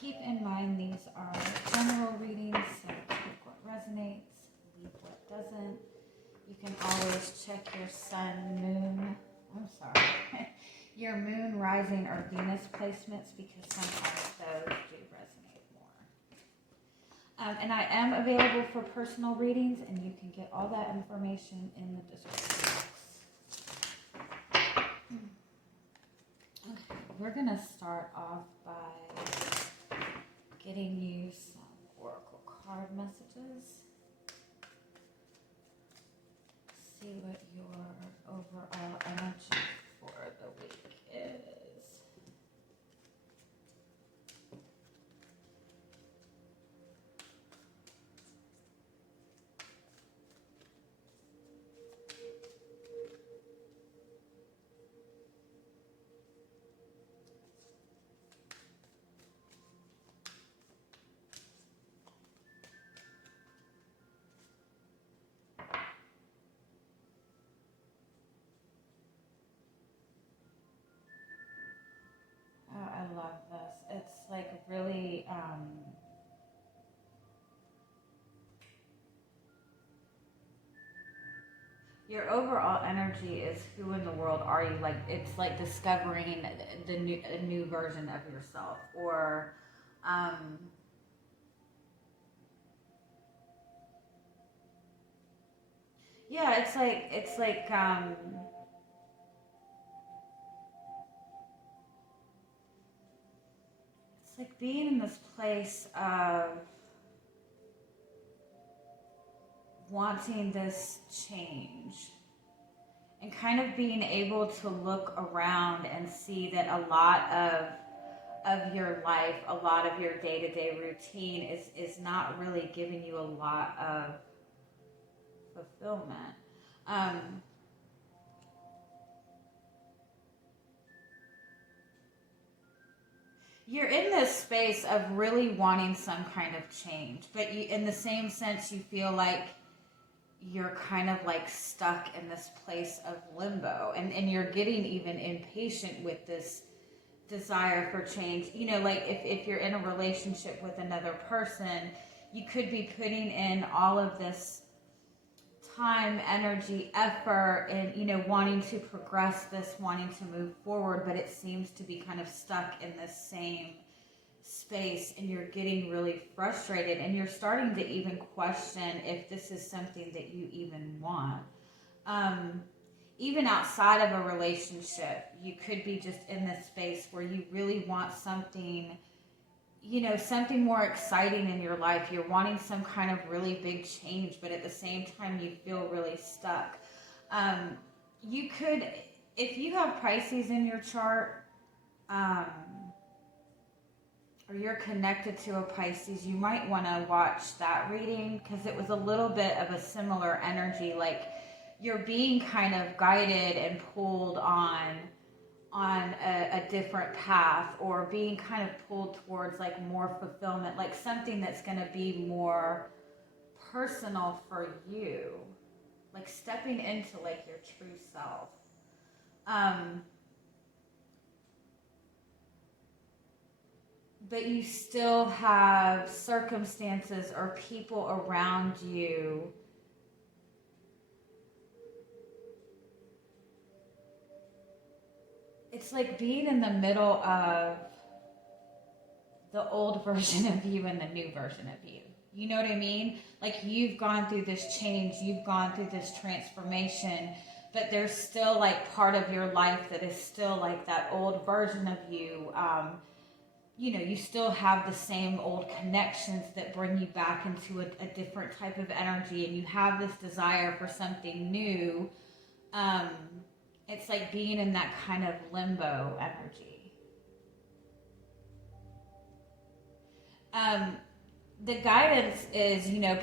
Keep in mind these are general readings, so take what resonates, leave what doesn't. You can always check your sun, moon, your moon, rising, or Venus placements, because sometimes those do resonate more. And I am available for personal readings, and you can get all that information in the description box. Okay, we're going to start off by getting you some oracle card messages. See what your overall energy for the week is. Oh, I love this. It's like really, your overall energy is who in the world are you? Like, it's like discovering a new version of yourself, or, yeah, it's like, it's like being in this place of wanting this change and kind of being able to look around and see that a lot of your life, a lot of your day-to-day routine is not really giving you a lot of fulfillment. You're in this space of really wanting some kind of change, but you, in the same sense, you feel like you're kind of like stuck in this place of limbo, and you're getting even impatient with this desire for change. You know, like if you're in a relationship with another person, you could be putting in all of this time, energy, effort, and, you know, wanting to progress this, wanting to move forward, but it seems to be kind of stuck in this same space, and you're getting really frustrated, and you're starting to even question if this is something that you even want. Even outside of a relationship, you could be just in this space where you really want something, you know, something more exciting in your life. You're wanting some kind of really big change, but at the same time, you feel really stuck. You could, if you have Pisces in your chart, or you're connected to a Pisces, you might want to watch that reading, because it was a little bit of a similar energy. Like, you're being kind of guided and pulled on a different path, or being kind of pulled towards like more fulfillment, like something that's going to be more personal for you, like stepping into like your true self. But you still have circumstances or people around you it's like being in the middle of the old version of you and the new version of you. You know what I mean? Like, you've gone through this change, you've gone through this transformation, but there's still like part of your life that is still like that old version of you. You know, you still have the same old connections that bring you back into a different type of energy, and you have this desire for something new. It's like being in that kind of limbo energy. The guidance is, you know,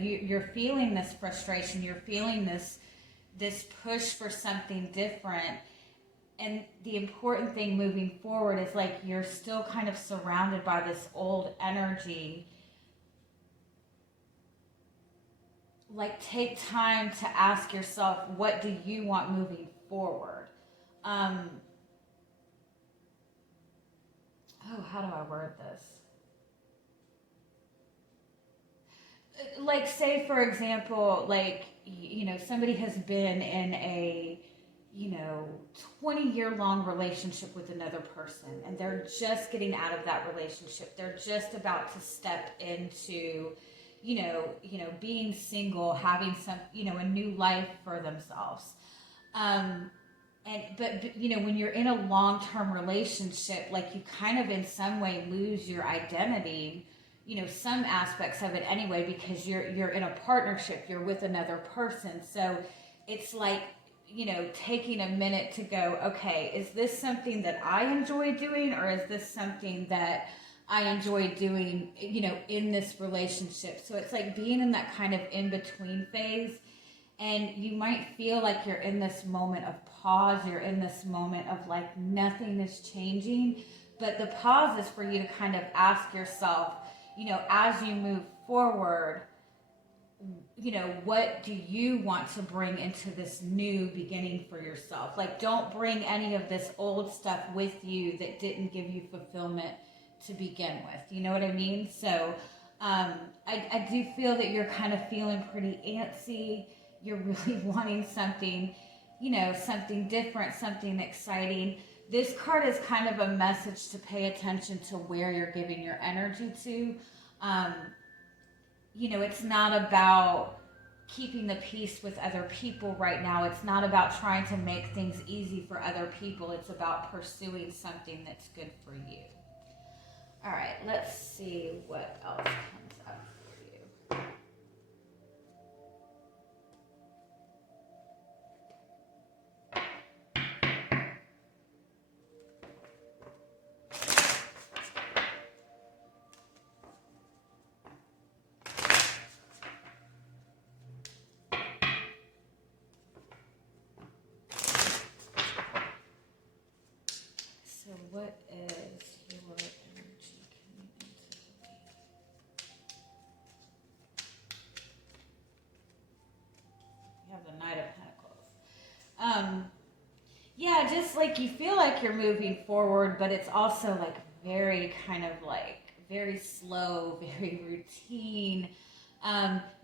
you're feeling this frustration, you're feeling this push for something different. And the important thing moving forward is like you're still kind of surrounded by this old energy. Like, take time to ask yourself, what do you want moving forward? oh, how do I word this? Like, say, for example, like, somebody has been in a, 20-year long relationship with another person, and they're just getting out of that relationship. They're just about to step into, being single, having some, a new life for themselves. But when you're in a long-term relationship, like, you kind of in some way lose your identity, some aspects of it anyway, because you're in a partnership, you're with another person. So it's like, taking a minute to go, okay, is this something that I enjoy doing, or is this something that I enjoy doing, in this relationship? So it's like being in that kind of in-between phase. And you might feel like you're in this moment of pause, you're in this moment of like nothing is changing. But the pause is for you to kind of ask yourself, as you move forward, what do you want to bring into this new beginning for yourself? Like, don't bring any of this old stuff with you that didn't give you fulfillment to begin with. You know what I mean? So I do feel that you're kind of feeling pretty antsy. You're really wanting something, something different, something exciting. This card is kind of a message to pay attention to where you're giving your energy to. It's not about keeping the peace with other people right now. It's not about trying to make things easy for other people. It's about pursuing something that's good for you. All right, let's see what else comes up for you. So what is your energy coming into the week? You have the Knight of Pentacles. Yeah, just like you feel like you're moving forward, but it's also like very kind of like very slow, very routine.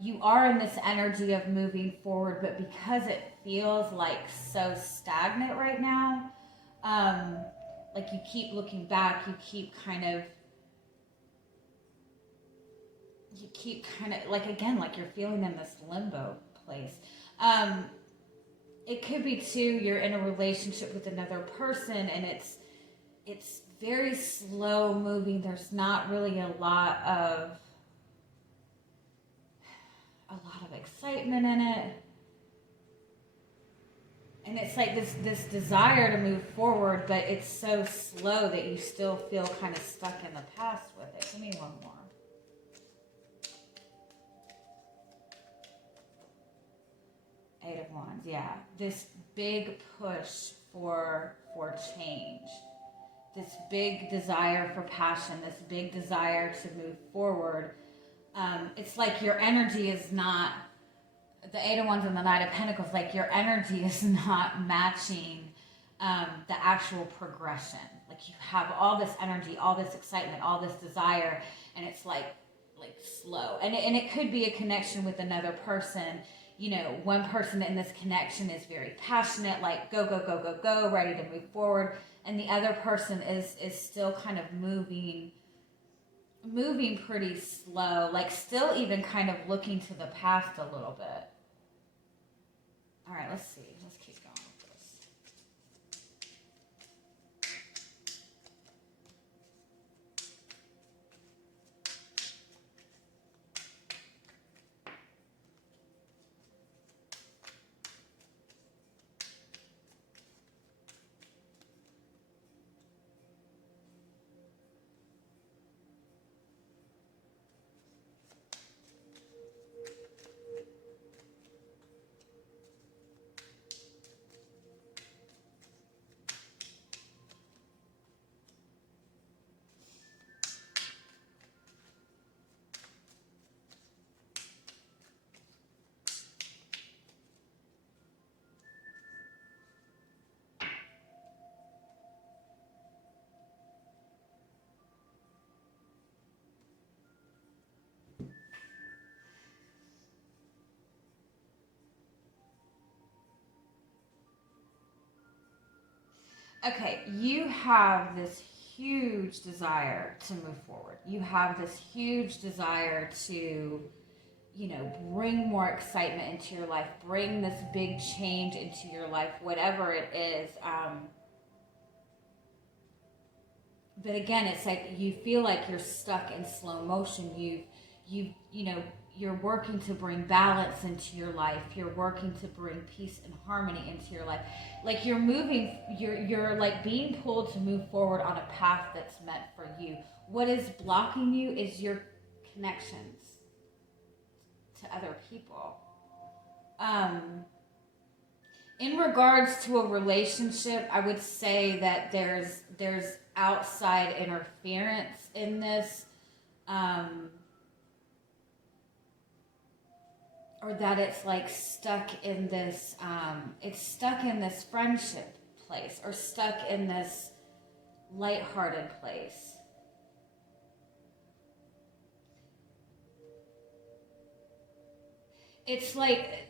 You are in this energy of moving forward, but because it feels like so stagnant right now, like you keep looking back, you keep kind of like, again, like you're feeling in this limbo place. It could be too, you're in a relationship with another person and it's very slow moving. There's not really a lot of excitement in it. And it's like this desire to move forward, but it's so slow that you still feel kind of stuck in the past with it. Give me one more. Eight of Wands, yeah. This big push for change. This big desire for passion, this big desire to move forward. It's like your energy is not, the Eight of Wands and the Knight of Pentacles, like your energy is not matching the actual progression. Like you have all this energy, all this excitement, all this desire, and it's like slow. And it could be a connection with another person. One person in this connection is very passionate, like go, go, go, go, go, ready to move forward. And the other person is still kind of moving pretty slow, like still even kind of looking to the past a little bit. All right, let's see. Let's keep going with this. Okay, you have this huge desire to move forward. You have this huge desire to, you know, bring more excitement into your life, bring this big change into your life, whatever it is. But again, it's like you feel like you're stuck in slow motion. You know, you're working to bring balance into your life. You're working to bring peace and harmony into your life. Like you're moving, you're like being pulled to move forward on a path that's meant for you. What is blocking you is your connections to other people. In regards to a relationship, I would say that there's outside interference in this, or that it's like stuck in this, it's stuck in this friendship place, or stuck in this lighthearted place. It's like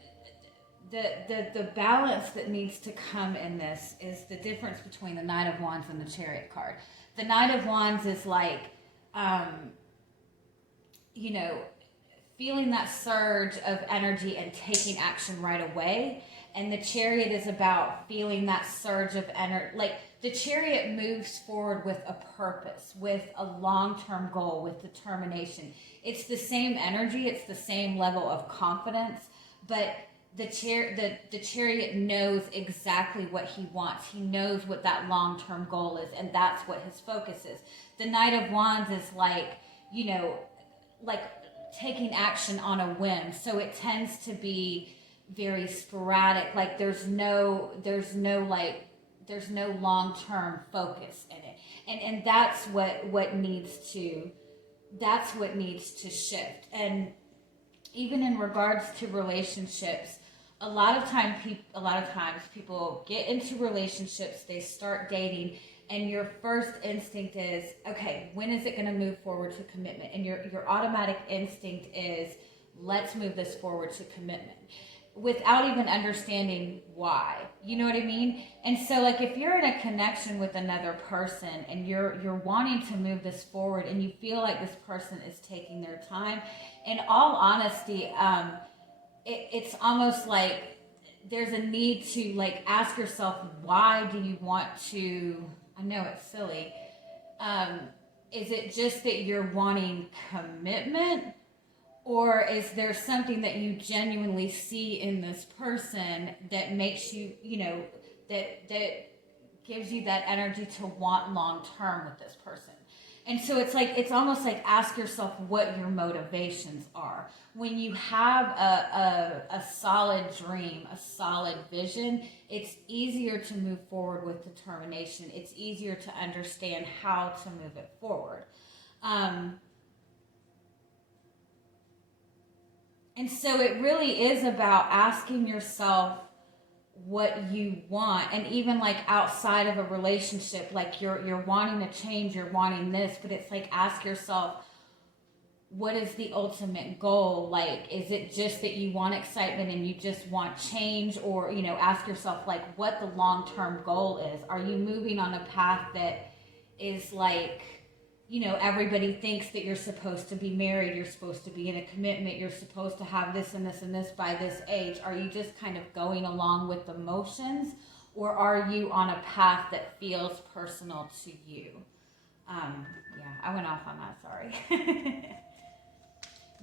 the balance that needs to come in this is the difference between the Knight of Wands and the Chariot card. The Knight of Wands is like, you know, feeling that surge of energy and taking action right away. And the Chariot is about feeling that surge of energy. Like the Chariot moves forward with a purpose, with a long-term goal, with determination. It's the same energy, it's the same level of confidence, but the Chariot knows exactly what he wants. He knows what that long-term goal is, and that's what his focus is. The Knight of Wands is like, you know, like taking action on a whim. So it tends to be very sporadic. Like there's no long-term focus in it. And that's what needs to shift. And even in regards to relationships, a lot of times people get into relationships, they start dating, and your first instinct is, okay, when is it going to move forward to commitment? And your automatic instinct is, let's move this forward to commitment, without even understanding why. You know what I mean? And so like if you're in a connection with another person and you're wanting to move this forward and you feel like this person is taking their time, in all honesty, it's almost like there's a need to like ask yourself, why do you want to, I know it's silly, is it just that you're wanting commitment? Or is there something that you genuinely see in this person that makes you, you know, that gives you that energy to want long term with this person? And so it's like, it's almost like ask yourself what your motivations are. When you have a solid dream, a solid vision, it's easier to move forward with determination. It's easier to understand how to move it forward. And so it really is about asking yourself what you want. And even like outside of a relationship, like you're wanting to change, you're wanting this, but it's like ask yourself, what is the ultimate goal? Like, is it just that you want excitement and you just want change? Or, you know, ask yourself like what the long-term goal is. Are you moving on a path that is like, you know, everybody thinks that you're supposed to be married, you're supposed to be in a commitment, you're supposed to have this and this and this by this age? Are you just kind of going along with the motions, or are you on a path that feels personal to you? Yeah, I went off on that, sorry.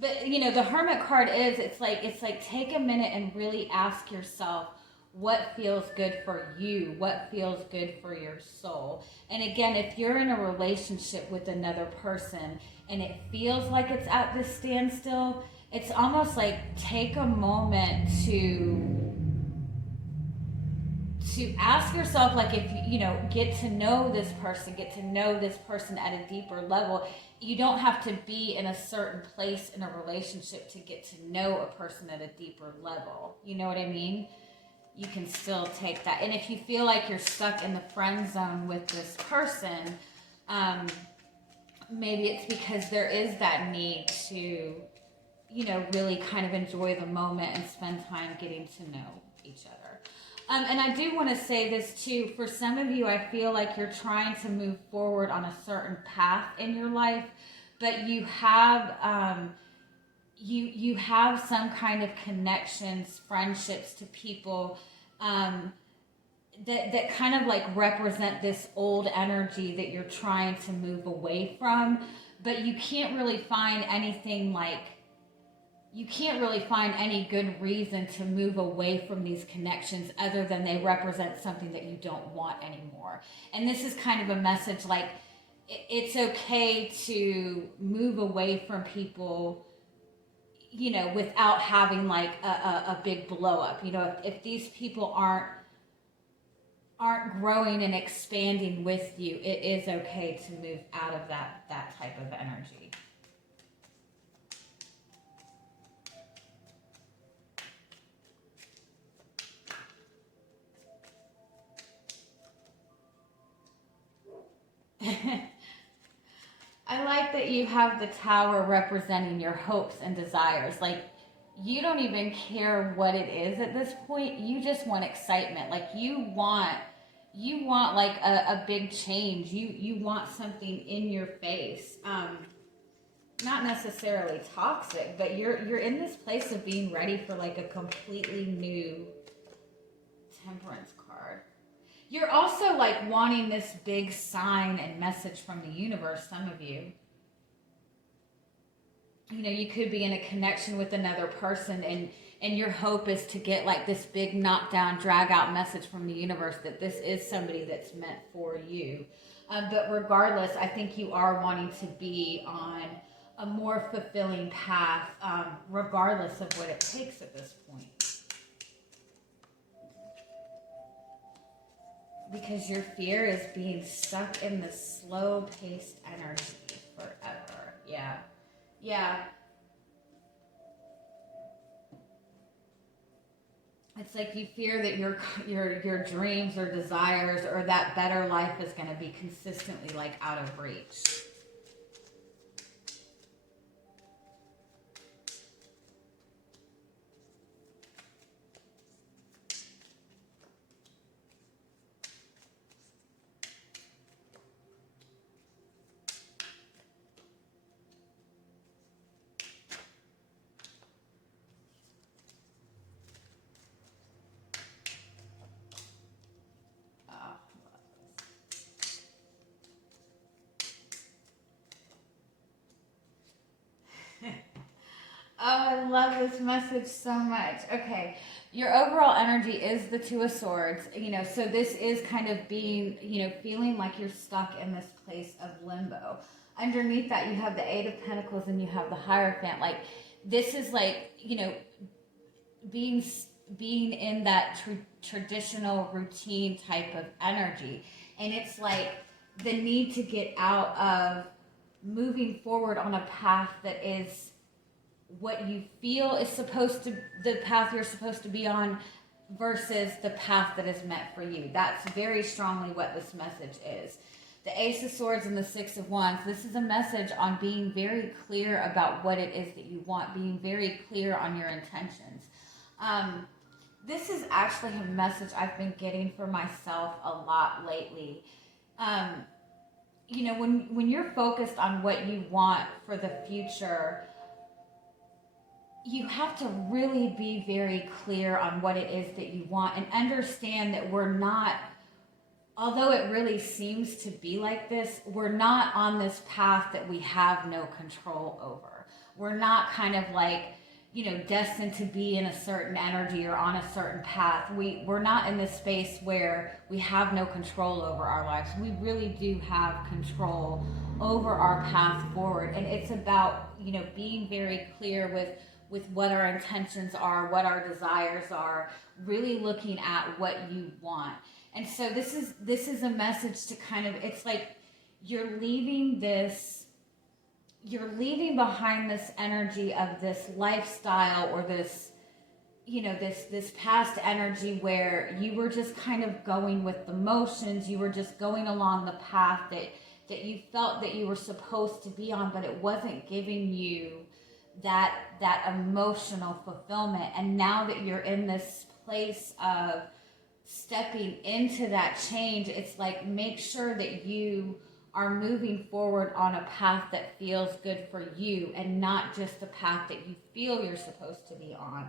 But, you know, the Hermit card is, it's like take a minute and really ask yourself, what feels good for you? What feels good for your soul? And again, if you're in a relationship with another person and it feels like it's at this standstill, it's almost like take a moment to ask yourself, like, if you know, get to know this person at a deeper level. You don't have to be in a certain place in a relationship to get to know a person at a deeper level. You know what I mean? You can still take that. And if you feel like you're stuck in the friend zone with this person, maybe it's because there is that need to, you know, really kind of enjoy the moment and spend time getting to know each other. And I do want to say this too. For some of you, I feel like you're trying to move forward on a certain path in your life, but you have you have some kind of connections, friendships to people that kind of like represent this old energy that you're trying to move away from, but you can't really find anything like, you can't really find any good reason to move away from these connections other than they represent something that you don't want anymore. And this is kind of a message like, it's okay to move away from people, you know, without having like a big blow up. You know, if these people aren't growing and expanding with you, it is okay to move out of that type of energy. I like that you have the Tower representing your hopes and desires. Like, you don't even care what it is at this point. You just want excitement. Like, you want like a big change. You want something in your face. Not necessarily toxic, but you're in this place of being ready for like a completely new Temperance card. You're also like wanting this big sign and message from the universe, some of you. You know, you could be in a connection with another person and your hope is to get like this big knockdown, drag out message from the universe that this is somebody that's meant for you. But regardless, I think you are wanting to be on a more fulfilling path, regardless of what it takes at this point. Because your fear is being stuck in the slow-paced energy forever. Yeah. Yeah. It's like you fear that your dreams or desires or that better life is going to be consistently like out of reach. Oh, I love this message so much. Okay, your overall energy is the Two of Swords. You know, so this is kind of being, you know, feeling like you're stuck in this place of limbo. Underneath that, you have the Eight of Pentacles and you have the Hierophant. Like, this is like, you know, being in that traditional routine type of energy. And it's like the need to get out of moving forward on a path that is what you feel is supposed to, the path you're supposed to be on versus the path that is meant for you. That's very strongly what this message is. The Ace of Swords and the Six of Wands, this is a message on being very clear about what it is that you want, being very clear on your intentions. This is actually a message I've been getting for myself a lot lately. You know, when you're focused on what you want for the future, you have to really be very clear on what it is that you want and understand that we're not, although it really seems to be like this, we're not on this path that we have no control over. We're not kind of like, you know, destined to be in a certain energy or on a certain path. We're not in this space where we have no control over our lives. We really do have control over our path forward. And it's about, you know, being very clear with what our intentions are, what our desires are, really looking at what you want. And so this is a message to kind of, it's like you're leaving behind this energy of this lifestyle or this, you know, this past energy where you were just kind of going with the motions, you were just going along the path that you felt that you were supposed to be on, but it wasn't giving you that emotional fulfillment. And now that you're in this place of stepping into that change, it's like, make sure that you are moving forward on a path that feels good for you and not just the path that you feel you're supposed to be on.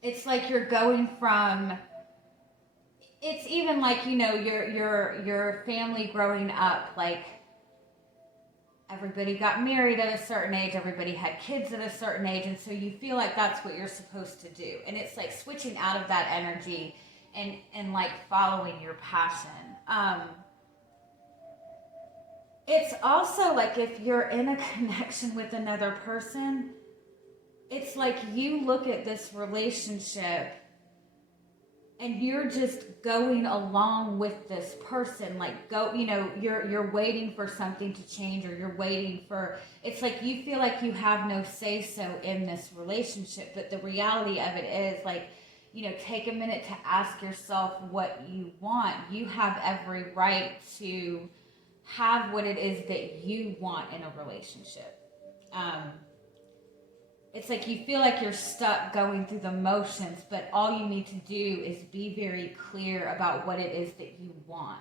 It's like you're going from, it's even like, you know, your family growing up, like everybody got married at a certain age, everybody had kids at a certain age, and so you feel like that's what you're supposed to do. And it's like switching out of that energy and like following your passion. It's also like if you're in a connection with another person, it's like you look at this relationship and you're just going along with this person, like you're waiting for something to change, or you're waiting for, it's like you feel like you have no say so in this relationship. But the reality of it is, like, take a minute to ask yourself what you want. You have every right to have what it is that you want in a relationship. It's like you feel like you're stuck going through the motions, but all you need to do is be very clear about what it is that you want,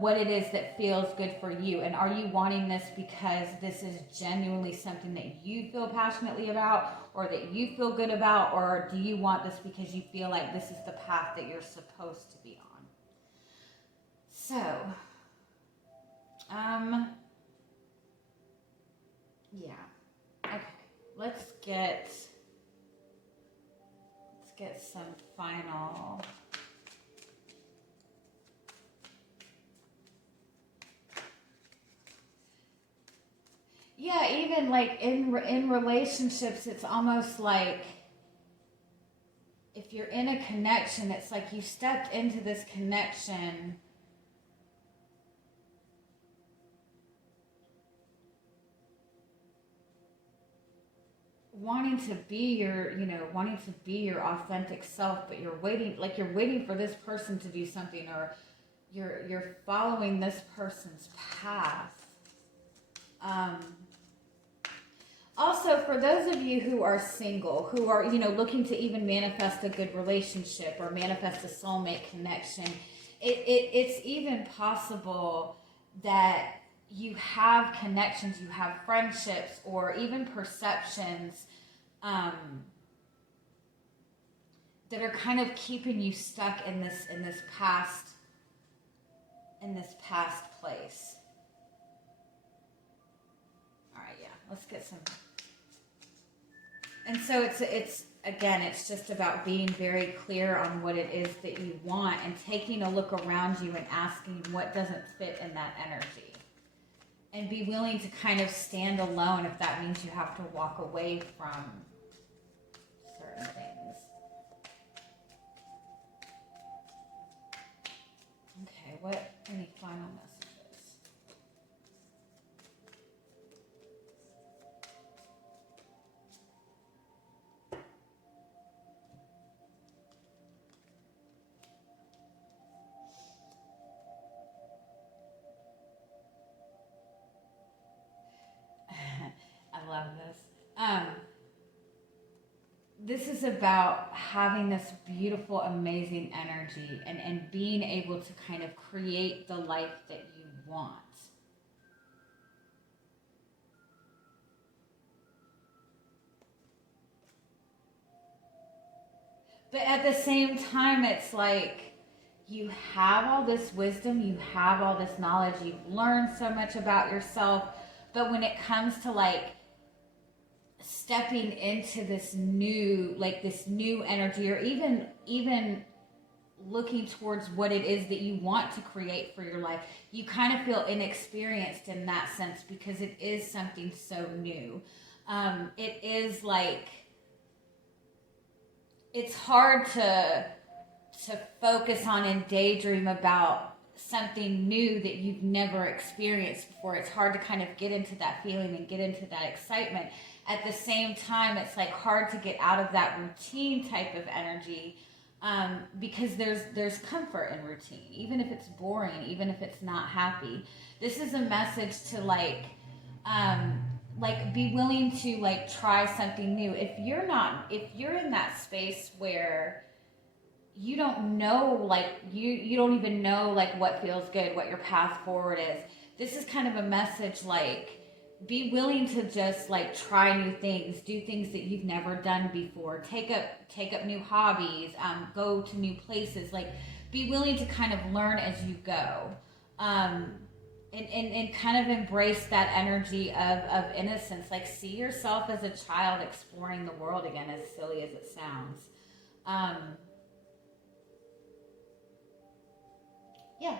what it is that feels good for you. And are you wanting this because this is genuinely something that you feel passionately about, or that you feel good about, or do you want this because you feel like this is the path that you're supposed to be on? So, yeah. Okay. Let's get some final. Yeah, even like in relationships, it's almost like if you're in a connection, it's like you stepped into this connection wanting to be your authentic self, but you're waiting for this person to do something, or you're following this person's path. Also, for those of you who are single, who are, looking to even manifest a good relationship or manifest a soulmate connection, it's even possible that you have connections, you have friendships, or even perceptions that are kind of keeping you stuck in this past place. All right, yeah, let's get some. And so it's again, it's just about being very clear on what it is that you want, and taking a look around you and asking what doesn't fit in that energy. And be willing to kind of stand alone if that means you have to walk away from certain things. Okay, any final messages? I love this. This is about having this beautiful, amazing energy and being able to kind of create the life that you want. But at the same time, it's like you have all this wisdom, you have all this knowledge, you've learned so much about yourself, but when it comes to like stepping into this new energy, or even looking towards what it is that you want to create for your life, you kind of feel inexperienced in that sense, because it is something so new. It is like, it's hard to focus on and daydream about something new that you've never experienced before. It's hard to kind of get into that feeling and get into that excitement. At the same time, it's like hard to get out of that routine type of energy, because there's comfort in routine, even if it's boring, even if it's not happy. This is a message to like like be willing to like try something new. If you're in that space where you don't know, like you don't even know like what feels good, what your path forward is, this is kind of a message like be willing to just like try new things, do things that you've never done before, take up new hobbies, go to new places, like be willing to kind of learn as you go. And kind of embrace that energy of innocence. Like see yourself as a child exploring the world again, as silly as it sounds. Yeah.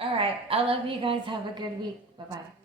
All right. I love you guys. Have a good week. Bye-bye.